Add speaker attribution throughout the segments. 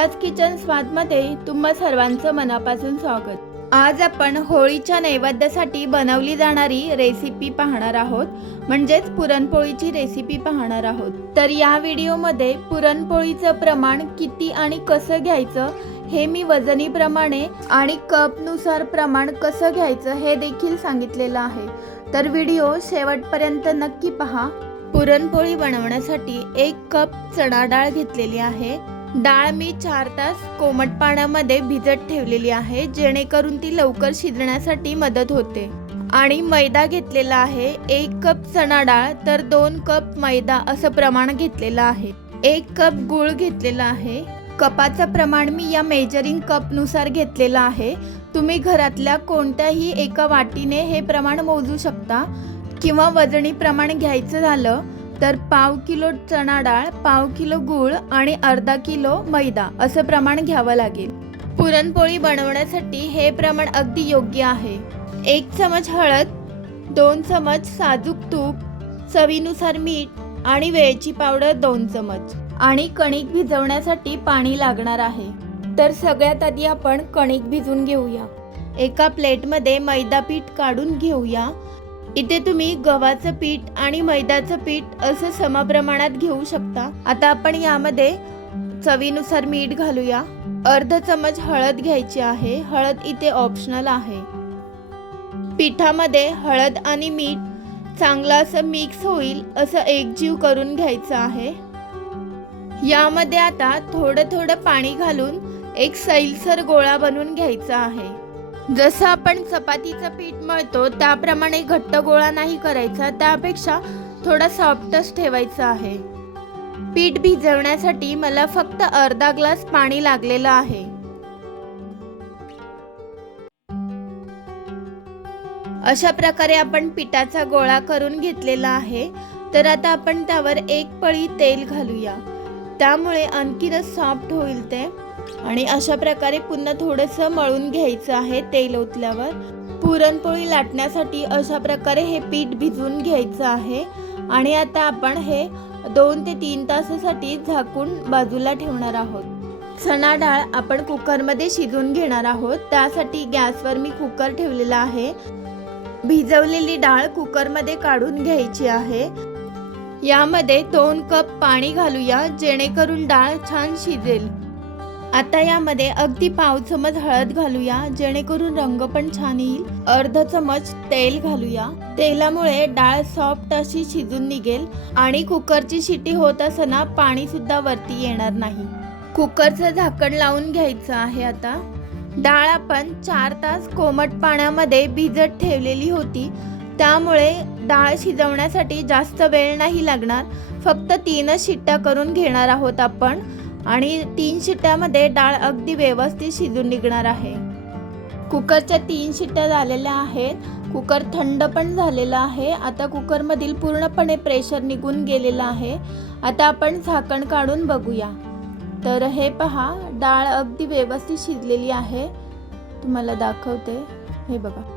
Speaker 1: Geeta's kitchen स्वादमध्ये तुम्हा सर्वांचं मनापासून स्वागत. आज आपण होळीच्या नैवेद्यासाठी बनवली जाणारी रेसिपी पाहणार आहोत. म्हणजेच पुरणपोळीची रेसिपी पाहणार आहोत. तर या व्हिडिओमध्ये पुरणपोळीचं प्रमाण किती आणि कसं घ्यायचं हे मी वजनीप्रमाणे आणि कपनुसार प्रमाण कसं घ्यायचं हे देखील सांगितलेलं आहे. तर व्हिडिओ शेवटपर्यंत नक्की पहा. पुरणपोळी बनवण्यासाठी एक कप चणा डाळ घेतलेली आहे. डाळ मी चार तास कोमट पाण्यामध्ये भिजत ठेवलेली आहे जेणेकरून ती लवकर शिजण्यासाठी मदत होते. आणि मैदा घेतलेला आहे एक कप चणा डाळ तर दोन कप मैदा असं प्रमाण घेतलेलं आहे. एक कप गूळ घेतलेला आहे. कपाचं प्रमाण मी या मेजरिंग कपनुसार घेतलेलं आहे. तुम्ही घरातल्या कोणत्याही एका वाटीने हे प्रमाण मोजू शकता किंवा वजनी प्रमाण घ्यायचं झालं तर पाव किलो चणा डाळ पाव किलो गूळ आणि अर्धा किलो मैदा असं प्रमाण घ्यावं लागेल. पुरणपोळी बनवण्यासाठी हे प्रमाण अगदी योग्य आहे. एक चमच हळद दोन चमच साजूक तूप चवीनुसार मीठ आणि वेळची पावडर दोन चमच. आणि कणिक भिजवण्यासाठी पाणी लागणार आहे. तर सगळ्यात आधी आपण कणिक भिजून घेऊया. एका प्लेटमध्ये मैदा पीठ काढून घेऊया. इथे तुम्ही गव्हाचं पीठ आणि मैद्याचं पीठ असं समप्रमाणात घेऊ शकता. आता आपण यामध्ये चवीनुसार मीठ घालूया. अर्ध चमच हळद घ्यायची आहे. हळद इथे ऑप्शनल आहे. पिठामध्ये हळद आणि मीठ चांगलं असं मिक्स होईल असं एकजीव करून घ्यायचं आहे. यामध्ये आता थोडं थोडं पाणी घालून एक सैलसर गोळा बनवून घ्यायचा आहे. जसं आपण चपातीचं पीठ मळतो त्याप्रमाणे घट्ट गोळा नाही करायचा त्यापेक्षा थोडा सॉफ्टच ठेवायचा आहे. पीठ भिजवण्यासाठी मला फक्त अर्धा ग्लास पाणी लागलेलं आहे. अशा प्रकारे आपण पिठाचा गोळा करून घेतलेला आहे. तर आता आपण त्यावर एक पळी तेल घालूया. त्यामुळे आणखीनच सॉफ्ट होईल ते. आणि अशा प्रकारे पुन्हा थोडंसं मळून घ्यायचं आहे तेल ओतल्यावर. पुरणपोळी लाटण्यासाठी अशा प्रकारे हे पीठ भिजवून घ्यायचं आहे. आणि आता आपण हे दोन ते तीन तासासाठी झाकून बाजूला ठेवणार आहोत. चणा डाळ आपण कुकरमध्ये शिजवून घेणार आहोत. त्यासाठी गॅसवर मी कुकर ठेवलेला आहे. भिजवलेली डाळ कुकरमध्ये काढून घ्यायची आहे. यामध्ये दोन कप पाणी घालूया जेणेकरून डाळ छान शिजेल. आता यामध्ये अगदी पाव चमच हळद घालूया जेणेकरून रंग पण छान येईल. अर्ध चमच तेल घालूया. तेलामुळे डाळ सॉफ्ट अशी शिजून निघेल आणि कुकरची शिटी होत असताना पाणी सुद्धा वरती येणार नाही. कुकरचं झाकण लावून घ्यायचं आहे आता. डाळ आपण चार तास कोमट पाण्यामध्ये भिजत ठेवलेली होती. त्यामुळे डाळ शिजवण्यासाठी जास्त वेळ नाही लागणार. फक्त तीनच शिट्ट्या करून घेणार आहोत आपण. आणि तीन शिट्ट्यामध्ये डाळ अगदी व्यवस्थित शिजून निघणार आहे. कुकरच्या तीन शिट्ट्या झालेल्या आहेत. कुकर थंड पण झालेला आहे. आता कुकरमधील पूर्णपणे प्रेशर निघून गेलेलं आहे. आता आपण झाकण काढून बघूया. तर हे पहा डाळ अगदी व्यवस्थित शिजलेली आहे. तुम्हाला दाखवते. हे बघा.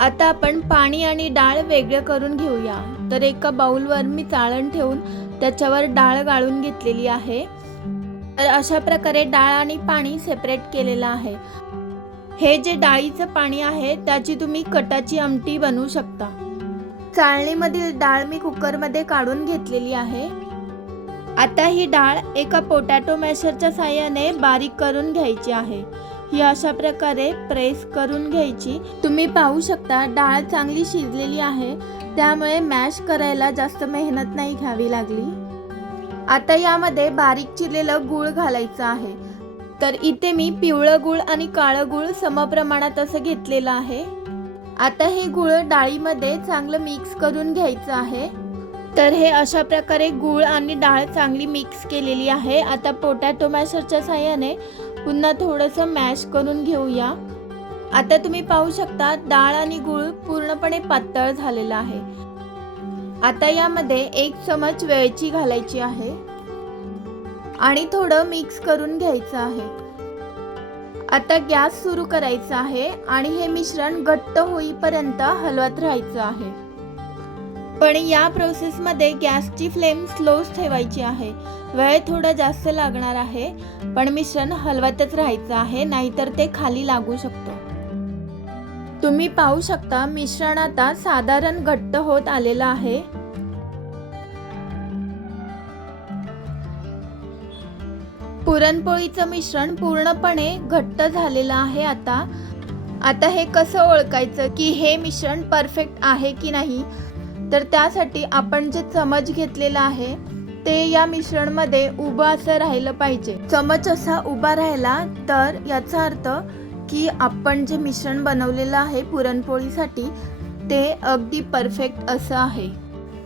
Speaker 1: आता आपण पाणी आणि डाळ वेगळं करून घेऊया. तर एका बाउलवर मी चाळण ठेवून त्याच्यावर डाळ गाळून घेतलेली आहे. तर अशा प्रकारे डाळ आणि पाणी सेपरेट केलेलं आहे. हे जे डाळीचं पाणी आहे त्याची तुम्ही कटाची आमटी बनवू शकता. चाळणीमधील डाळ मी कुकरमध्ये काढून घेतलेली आहे. आता ही डाळ एका पोटॅटो मॅशरच्या साह्याने बारीक करून घ्यायची आहे. ही अशा प्रकारे प्रेस करून घ्यायची. तुम्ही पाहू शकता डाळ चांगली शिजलेली आहे. त्यामुळे मॅश करायला जास्त मेहनत नाही घ्यावी लागली. आता यामध्ये बारीक चिरलेलं गूळ घालायचं आहे. तर इथे मी पिवळं गूळ आणि काळं गूळ समप्रमाणात असं घेतलेलं आहे. आता हे गूळ डाळीमध्ये चांगलं मिक्स करून घ्यायचं आहे. तर हे अशा प्रकारे गूळ आणि डाळ चांगली मिक्स केलेली आहे. आता पोटॅटो मॅशरच्या साह्याने पुन्हा थोडंसं मॅश करून घेऊया. आता तुम्ही पाहू शकता डाळ आणि गूळ पूर्णपणे पातळ झालेला आहे. आता यामध्ये एक चमच वेळची घालायची आहे. आणि थोडं मिक्स करून घ्यायचं आहे. आता गॅस सुरू करायचा आहे आणि हे मिश्रण घट्ट होईपर्यंत हलवत राहायचं आहे. पण या प्रोसेसमध्ये गॅसची फ्लेम स्लोच ठेवायची आहे. वेळ थोडा जास्त लागणार आहे पण मिश्रण हलवतच राहायचं आहे नाहीतर ते खाली लागू शकतो. तुम्ही पाहू शकता मिश्रण आता साधारण घट्ट होत आलेलं आहे. पुरणपोळीचं मिश्रण पूर्णपणे घट्ट झालेलं आहे आता. आता हे कसं ओळखायचं की हे मिश्रण परफेक्ट आहे की नाही? तर त्यासाठी आपण जे चमच घेतलेला आहे ते या मिश्रणमध्ये उभं असं राहिलं पाहिजे. चमच असा उभा राहिला तर याचा अर्थ की आपण जे मिश्रण बनवलेलं आहे पुरणपोळीसाठी ते अगदी परफेक्ट असं आहे.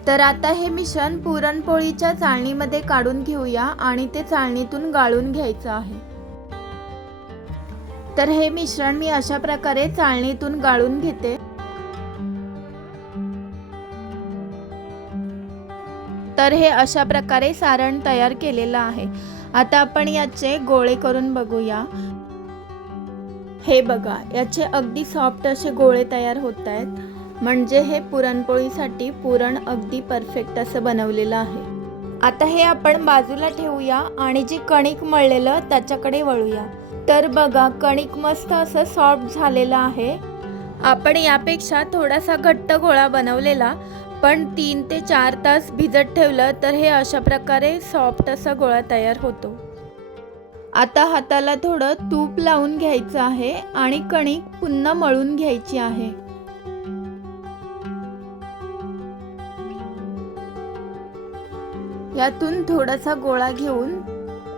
Speaker 1: तर आता हे मिश्रण पुरणपोळीच्या चाळणीमध्ये काढून घेऊया आणि ते चाळणीतून गाळून घ्यायचं आहे. तर हे मिश्रण मी अशा प्रकारे चाळणीतून गाळून घेते. तर हे अशा प्रकारे सारण तयार केलेलं आहे. आता आपण याचे गोळे करून बघूया. हे बघा याचे अगदी सॉफ्ट असे गोळे तयार होत आहेत. म्हणजे हे पुरणपोळीसाठी पुरण अगदी परफेक्ट असं बनवलेलं आहे. आता हे आपण बाजूला ठेवूया आणि जी कणिक मळलेलं त्याच्याकडे वळूया. तर बघा कणिक मस्त असं सॉफ्ट झालेलं आहे. आपण यापेक्षा थोडासा घट्ट गोळा बनवलेला पण तीन ते चार तास भिजत ठेवलं तर हे अशा प्रकारे सॉफ्ट असा गोळा तयार होतो. आता हाताला थोडं तूप लावून घ्यायचं आहे आणि कणिक पुन्हा मळून घ्यायची आहे. यातून थोडासा गोळा घेऊन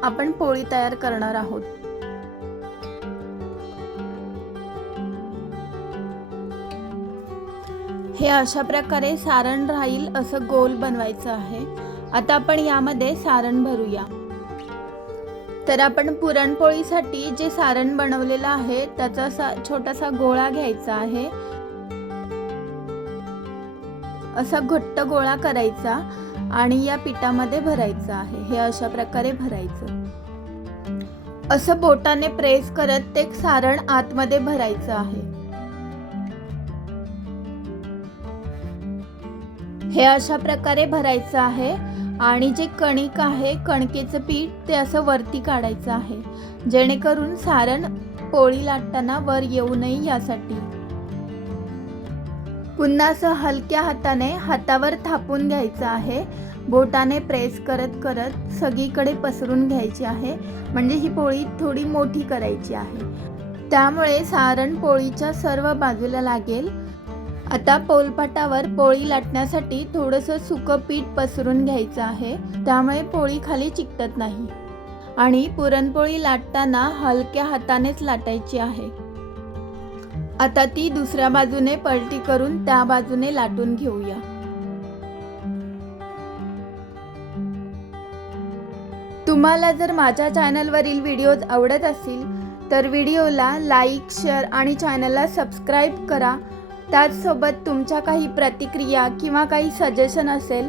Speaker 1: आपण पोळी तयार करणार आहोत. हे अशा प्रकारे सारण राहील असं गोल बनवायचं आहे. आता आपण यामध्ये सारण भरूया. तर आपण पुरणपोळीसाठी जे सारण बनवलेलं आहे त्याचा असा छोटासा गोळा घ्यायचा आहे. असा घट्ट गोळा करायचा आणि या पिठामध्ये भरायचं आहे. हे अशा प्रकारे भरायचं. असं बोटाने प्रेस करत ते सारण आतमध्ये भरायचं आहे. हे अशा प्रकारे भरायचं आहे. आणि जे कणिक आहे कणकेचं पीठ ते असं वरती काढायचं आहे. जेणेकरून सारण पोळी लाटताना वर येऊ नये यासाठी. पुन्हा असं हलक्या हाताने हातावर थापून घ्यायचं आहे. बोटाने प्रेस करत करत सगळीकडे पसरून घ्यायची आहे. म्हणजे ही पोळी थोडी मोठी करायची आहे. त्यामुळे सारण पोळीच्या सर्व बाजूला लागेल. आता पोलपाटावर पोळी लाटण्यासाठी थोडंसं सुकं पीठ पसरून घ्यायचं आहे. त्यामुळे पोळी खाली चिकटत नाही. आणि पुरणपोळी लाटताना हलक्या हातानेच लाटायची आहे. आता ती दुसऱ्या बाजूने पलटी करून त्या बाजूने लाटून घेऊया. तुम्हाला जर माझ्या चॅनलवरील व्हिडिओज आवडत असतील तर व्हिडिओला लाईक शेअर आणि चॅनलला सबस्क्राईब करा. त्याचसोबत तुमच्या काही प्रतिक्रिया किंवा काही सजेशन असेल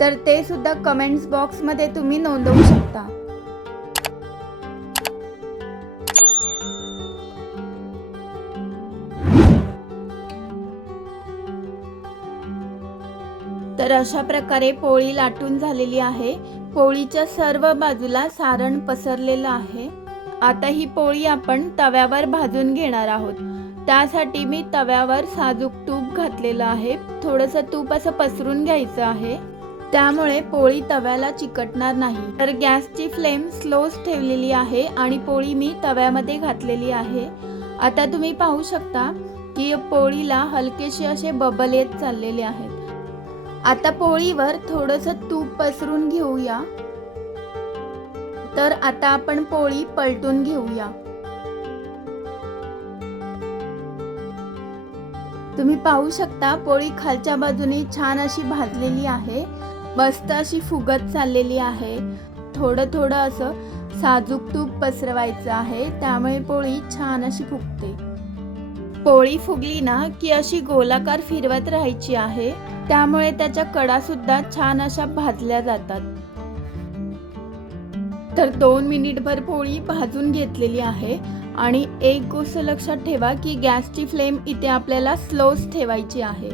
Speaker 1: तर ते सुद्धा कमेंट्स बॉक्समध्ये तुम्ही नोंदवू शकता. तर अशा प्रकारे पोळी लाटून झालेली आहे. पोळीच्या सर्व बाजूला सारण पसरलेलं आहे. आता ही पोळी आपण तव्यावर भाजून घेणार आहोत. त्यासाठी मी तव्यावर साजूक तूप घातलेलं आहे. थोडंसं तूप असं पसरून घ्यायचं आहे. त्यामुळे पोळी तव्याला चिकटणार नाही. तर गॅसची फ्लेम स्लोच ठेवलेली आहे आणि पोळी मी तव्यामध्ये घातलेली आहे. आता तुम्ही पाहू शकता की पोळीला हलकेसे असे बबल येत चाललेले आहेत. आता पोळीवर थोडंसं तूप पसरून घेऊया. तर आता आपण पोळी पलटून घेऊया. तुम्ही पाहू शकता पोळी खालच्या बाजूने छान अशी भाजलेली आहे. मस्त अशी फुगत चाललेली आहे. थोडं थोडं असं साजूक तूप पसरवायचं आहे त्यामुळे पोळी छान अशी फुगते. पोळी फुगली ना की अशी गोलाकार फिरवत राहायची आहे त्यामुळे त्याच्या कडा सुद्धा छान अशा भाजल्या जातात. तर दोन मिनिटभर पोळी भाजून घेतलेली आहे आणि एक गोष्ट लक्षात ठेवा की गॅसची फ्लेम इथे आपल्याला स्लोच ठेवायची आहे.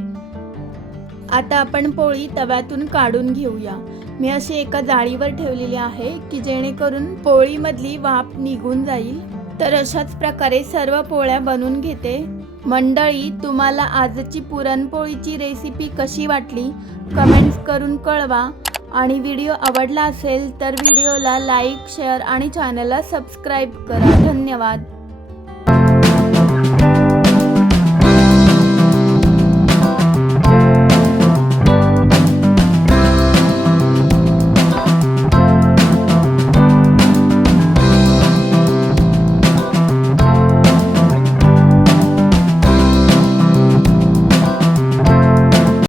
Speaker 1: आता आपण पोळी तव्यातून काढून घेऊया. मी अशी एका जाळीवर ठेवलेली आहे की जेणेकरून पोळीमधली वाफ निघून जाईल. तर अशाच प्रकारे सर्व पोळ्या बनवून घेते. मंडळी तुम्हाला आजची पुरणपोळीची रेसिपी कशी वाटली? कमेंट्स करून कळवा. आणि व्हिडिओ आवडला असेल तर व्हिडिओला लाईक शेअर आणि चॅनलला सबस्क्राईब करा. धन्यवाद.